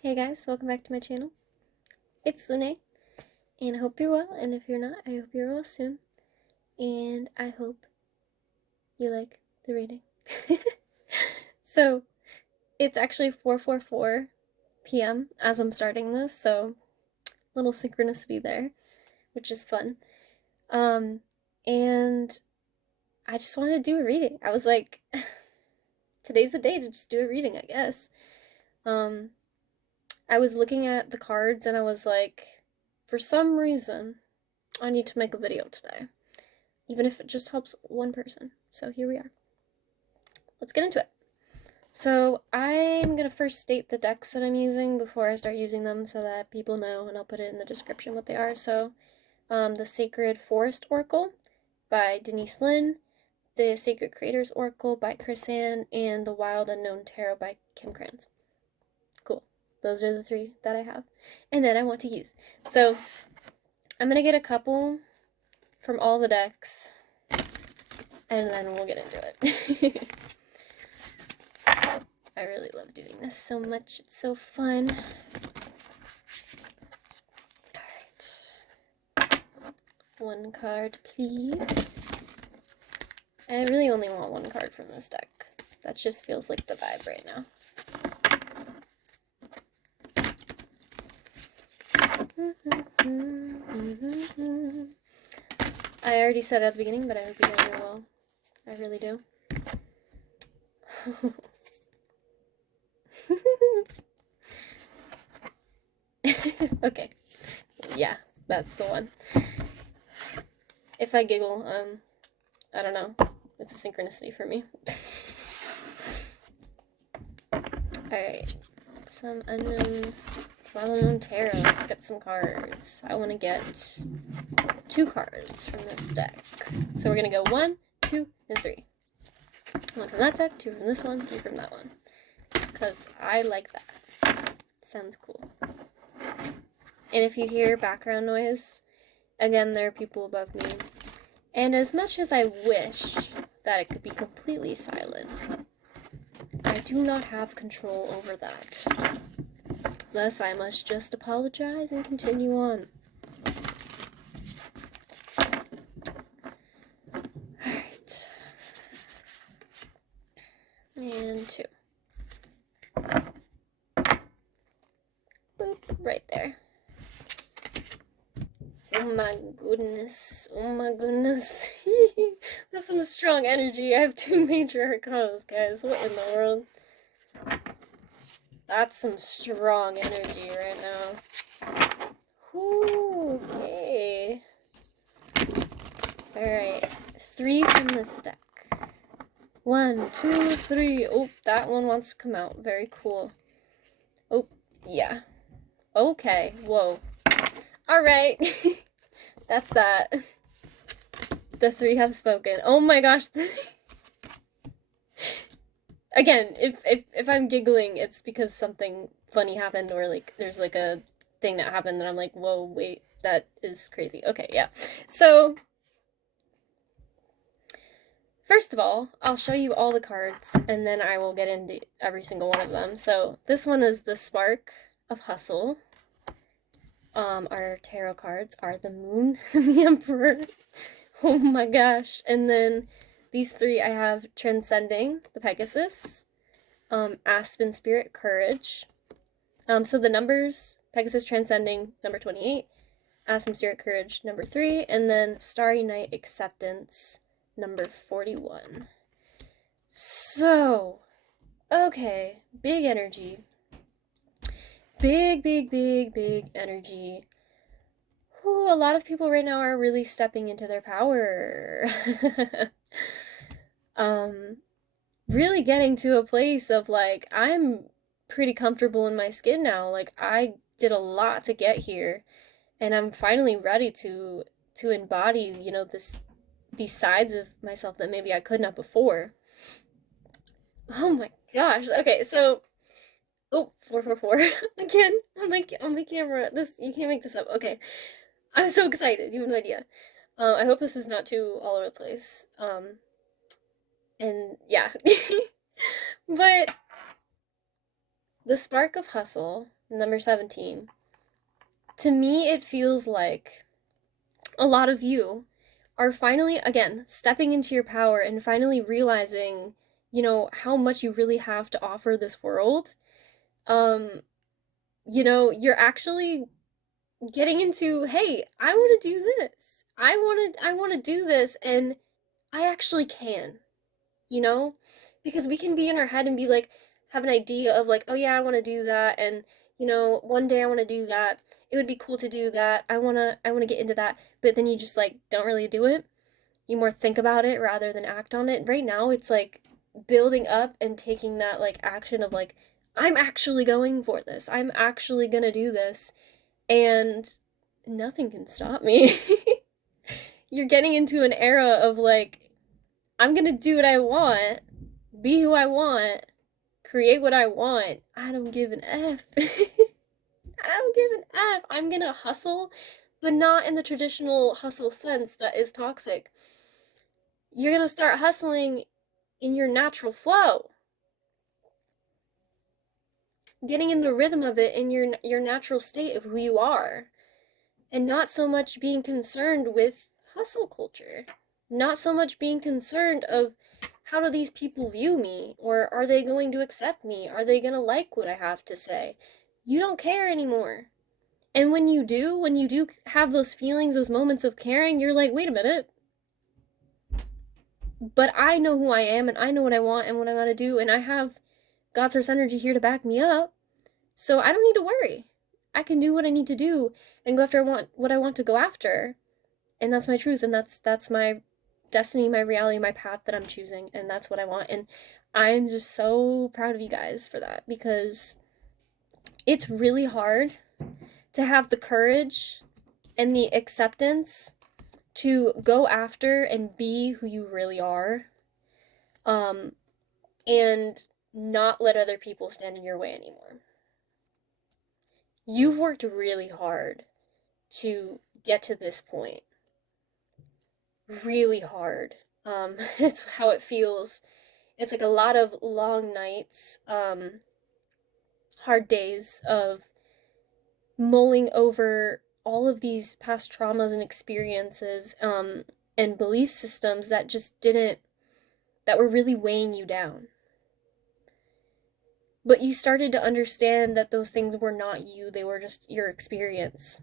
Hey guys, welcome back to my channel. It's Linn, and I hope you're well, and if you're not, I hope you're well soon, and I hope you like the reading. So, it's actually 4:44 p.m. as I'm starting this, so little synchronicity there, which is fun. And I just wanted to do a reading. I was like, today's the day to just do a reading, I guess. I was looking at the cards and I was like, for some reason, I need to make a video today. Even if it just helps one person. So here we are. Let's get into it. So I'm going to first state the decks that I'm using before I start using them so that people know, and I'll put it in the description what they are. So the Sacred Forest Oracle by Denise Linn, the Sacred Creators Oracle by Krans, and the Wild Unknown Tarot by Krans. Cool. Those are the three that I have. And then I want to use. So I'm going to get a couple from all the decks, and then we'll get into it. I really love doing this so much. It's so fun. Alright. One card, please. I really only want one card from this deck. That just feels like the vibe right now. I already said at the beginning, but I hope you guys are well. I really do. Okay. Yeah, that's the one. If I giggle, I don't know. It's a synchronicity for me. Alright. Some unknown tarot. Let's get some cards. I want to get 2 cards from this deck. So we're going to go 1, 2, and 3. 1 from that deck, 2 from this one, 3 from that one. Because I like that. Sounds cool. And if you hear background noise, again, there are people above me. And as much as I wish that it could be completely silent, I do not have control over that. Thus, I must just apologize and continue on. Alright. And 2. Boop, right there. Oh my goodness. Oh my goodness. That's some strong energy. I have 2 major arcanas, guys. What in the world? That's some strong energy right now. Ooh, okay. Alright. 3 from this deck. 1, 2, 3. Oh, that one wants to come out. Very cool. Oh, yeah. Okay. Whoa. Alright. That's that. The 3 have spoken. Oh my gosh. Again, if I'm giggling, it's because something funny happened, or like there's like a thing that happened and I'm like, whoa, wait, that is crazy. Okay, yeah. So first of all, I'll show you all the cards and then I will get into every single one of them. So this one is the Spark of Hustle. Our tarot cards are the Moon and the Emperor. Oh my gosh. And then these 3 I have Transcending, the Pegasus, Aspen Spirit, Courage. So the numbers, Pegasus Transcending, number 28, Aspen Spirit, Courage, number 3, and then Starry Night, Acceptance, number 41. So, okay, big energy. Big energy. Ooh, a lot of people right now are really stepping into their power. Really getting to a place of like, I'm pretty comfortable in my skin now. Like, I did a lot to get here, and I'm finally ready to embody, you know, these sides of myself that maybe I could not before. Oh my gosh. Okay, so oh, 444 again on my camera. This, you can't make this up. Okay, I'm so excited. You have no idea. I hope this is not too all over the place. And yeah. But the Spark of Hustle Number 17. To me, it feels like a lot of you are finally, again, stepping into your power and finally realizing, how much you really have to offer this world. Um, you're actually getting into, hey, I want to do this. I want to do this, and I actually can, you know? Because we can be in our head and be like, have an idea of like, oh yeah, I want to do that, and one day I want to do that. It would be cool to do that. I want to get into that. But then you just like don't really do it. You more think about it rather than act on it. Right now it's like building up and taking that like action of like, I'm actually going for this. I'm actually going to do this, and nothing can stop me. You're getting into an era of like, I'm gonna do what I want, be who I want, create what I want. I don't give an F. I don't give an F. I'm gonna hustle, but not in the traditional hustle sense that is toxic. You're gonna start hustling in your natural flow, getting in the rhythm of it in your natural state of who you are, and not so much being concerned with hustle culture. Not so much being concerned of how do these people view me, or are they going to accept me? Are they going to like what I have to say? You don't care anymore. And when you do have those feelings, those moments of caring, you're like, wait a minute. But I know who I am, and I know what I want and what I want to do, and I have God's Source energy here to back me up. So I don't need to worry. I can do what I need to do and go after what I want to go after. And that's my truth, and that's my destiny, my reality, my path that I'm choosing, and that's what I want. And I'm just so proud of you guys for that, because it's really hard to have the courage and the acceptance to go after and be who you really are, and not let other people stand in your way anymore. You've worked really hard to get to this point. Really hard. It's how it feels. It's like a lot of long nights, hard days of mulling over all of these past traumas and experiences, and belief systems that just that were really weighing you down. But you started to understand that those things were not you, they were just your experience.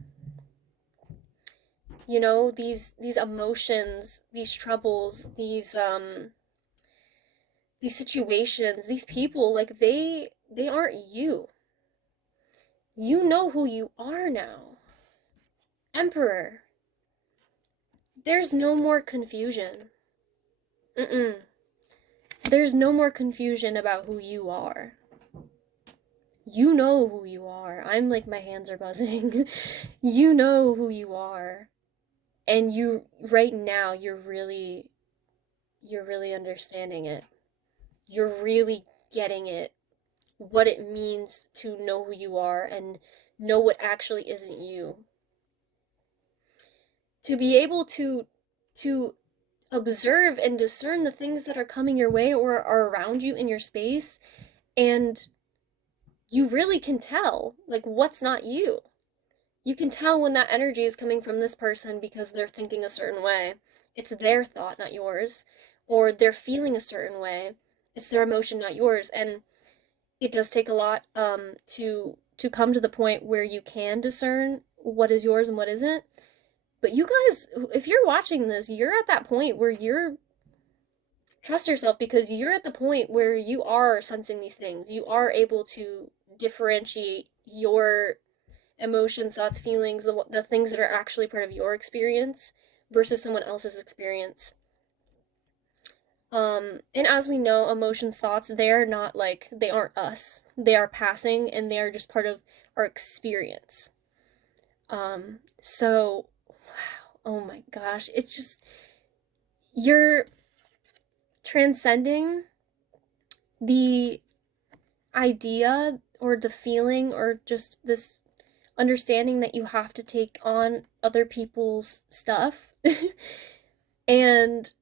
These emotions, these troubles, these situations, these people, like they aren't you. You know who you are now. Emperor. There's no more confusion. Mm-mm. There's no more confusion about who you are. You know who you are. I'm like, my hands are buzzing. You know who you are. And right now, you're really understanding it. You're really getting it. What it means to know who you are and know what actually isn't you. To be able to observe and discern the things that are coming your way or are around you in your space, and you really can tell like what's not you. You can tell when that energy is coming from this person because they're thinking a certain way. It's their thought, not yours. Or they're feeling a certain way. It's their emotion, not yours. And it does take a lot, to come to the point where you can discern what is yours and what isn't. But you guys, if you're watching this, you're at that point where trust yourself, because you're at the point where you are sensing these things. You are able to differentiate your emotions, thoughts, feelings, the things that are actually part of your experience versus someone else's experience. And as we know, emotions, thoughts, they aren't us. They are passing, and they are just part of our experience. So, wow, oh my gosh, it's just, you're transcending the idea or the feeling or just this understanding that you have to take on other people's stuff. And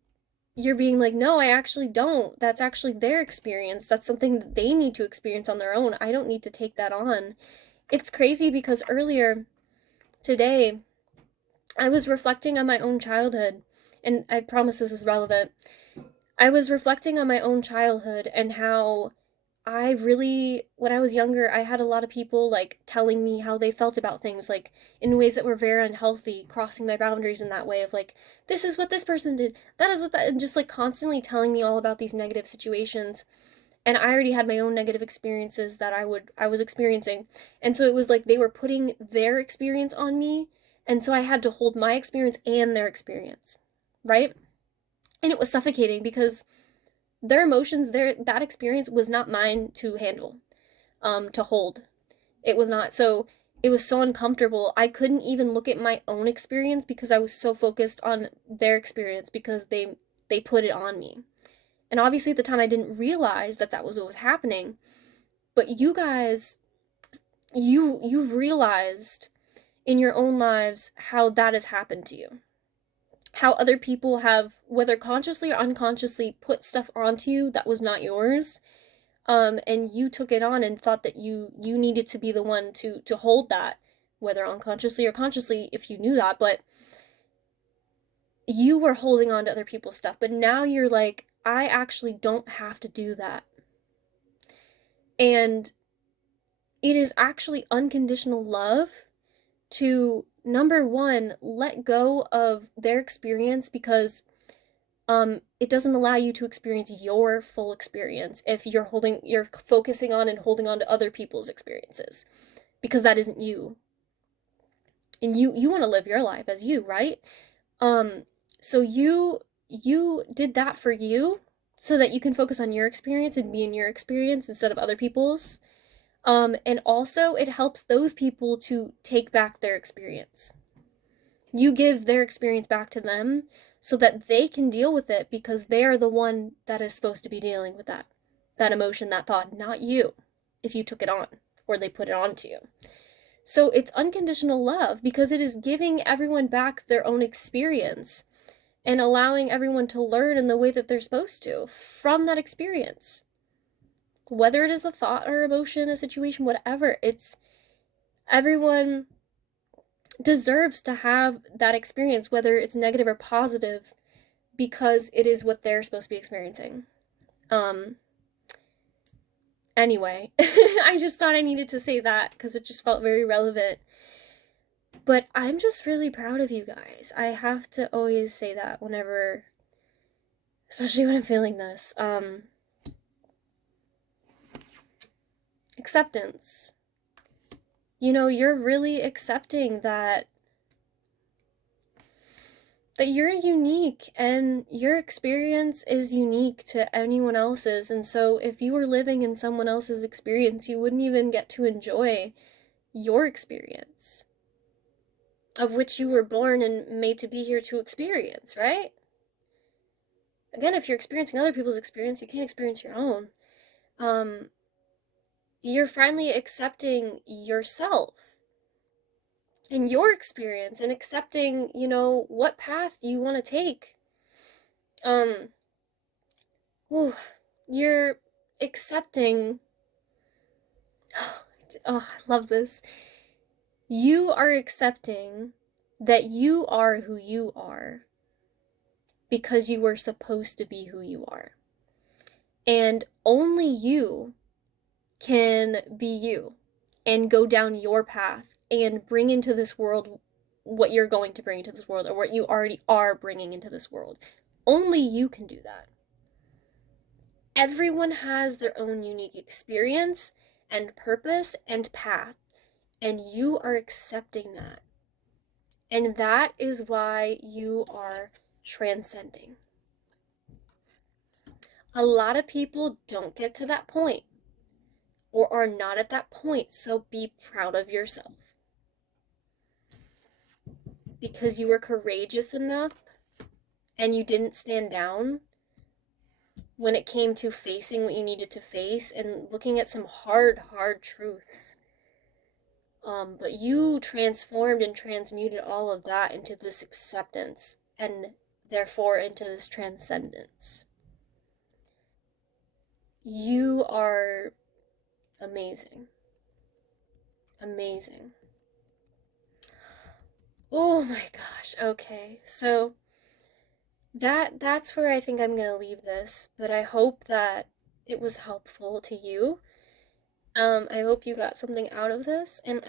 you're being like, no, I actually don't. That's actually their experience. That's something that they need to experience on their own. I don't need to take that on. it's crazy because earlier today I was reflecting on my own childhood, and I promise this is relevant. I was reflecting on my own childhood and how I really, when I was younger, I had a lot of people like telling me how they felt about things, like in ways that were very unhealthy, crossing my boundaries in that way of like, this is what this person did, that is what that, and just like constantly telling me all about these negative situations. And I already had my own negative experiences that I was experiencing. And so it was like they were putting their experience on me, and so I had to hold my experience and their experience, right? And it was suffocating because their emotions, their that experience was not mine to handle, to hold. It was not. So it was so uncomfortable. I couldn't even look at my own experience because I was so focused on their experience because they put it on me. And obviously at the time I didn't realize that that was what was happening. But you guys, you've realized in your own lives how that has happened to you. How other people have, whether consciously or unconsciously, put stuff onto you that was not yours, and you took it on and thought that you needed to be the one to hold that, whether unconsciously or consciously, if you knew that, but you were holding on to other people's stuff. But now you're like, I actually don't have to do that, and it is actually unconditional love to, number one, let go of their experience because it doesn't allow you to experience your full experience if you're focusing on and holding on to other people's experiences, because that isn't you. And you want to live your life as you, right? Um, so you did that for you so that you can focus on your experience and be in your experience instead of other people's. And also it helps those people to take back their experience. You give their experience back to them so that they can deal with it because they are the one that is supposed to be dealing with that emotion, that thought, not you, if you took it on or they put it onto you. So it's unconditional love because it is giving everyone back their own experience and allowing everyone to learn in the way that they're supposed to from that experience. Whether it is a thought or emotion, a situation, whatever, it's everyone deserves to have that experience, whether it's negative or positive, because it is what they're supposed to be experiencing. Um, anyway, I just thought I needed to say that because it just felt very relevant. But I'm just really proud of you guys. I have to always say that whenever, especially when I'm feeling this. Acceptance. You know, you're really accepting that you're unique and your experience is unique to anyone else's. And so if you were living in someone else's experience, you wouldn't even get to enjoy your experience, of which you were born and made to be here to experience, right? Again, if you're experiencing other people's experience, you can't experience your own. Um, you're finally accepting yourself and your experience and accepting, you know, what path you want to take. Um, Ooh, you're accepting. Oh, I love this. You are accepting that you are who you are because you were supposed to be who you are. And only you can be you and go down your path and bring into this world what you're going to bring into this world or what you already are bringing into this world. Only you can do that. Everyone has their own unique experience and purpose and path, and you are accepting that. And that is why you are transcending. A lot of people don't get to that point or are not at that point, so be proud of yourself. Because you were courageous enough and you didn't stand down when it came to facing what you needed to face and looking at some hard, hard truths. But you transformed and transmuted all of that into this acceptance and therefore into this transcendence. You are amazing. amazing. Oh my gosh. Okay. So that's where I think I'm gonna leave this, but I hope that it was helpful to you. I hope you got something out of this, and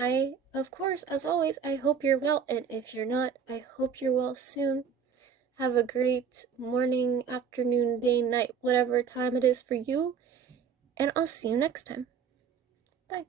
of course, as always, I hope you're well, and if you're not, I hope you're well soon. Have a great morning, afternoon, day, night, whatever time it is for you, and I'll see you next time. Bye.